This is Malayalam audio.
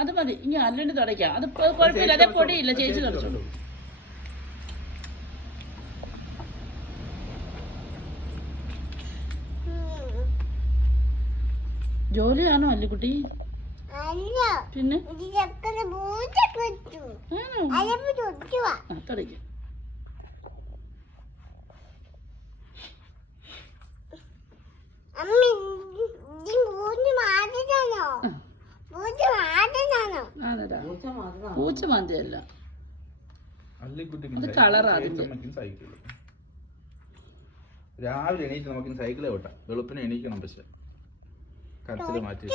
അത് മതി. ഇനി അല്ലണ്ട് തുടയ്ക്കാം. അത് കുഴപ്പമില്ല. അതേ പൊടിയില്ല. ചേച്ചി തുടച്ചു. ജോലിയാണോ അല്ലിക്കുട്ടി? പിന്നെ തുടയ്ക്കാം. പൂച്ച മാന്തിയല്ല, അത് കളറാ. രാവിലെ എണീറ്റ് നമുക്ക് സൈക്കിളെ ഓട്ടാം. വെളുപ്പിനെ എണീക്കണം. പക്ഷെ കരച്ചില് മാറ്റി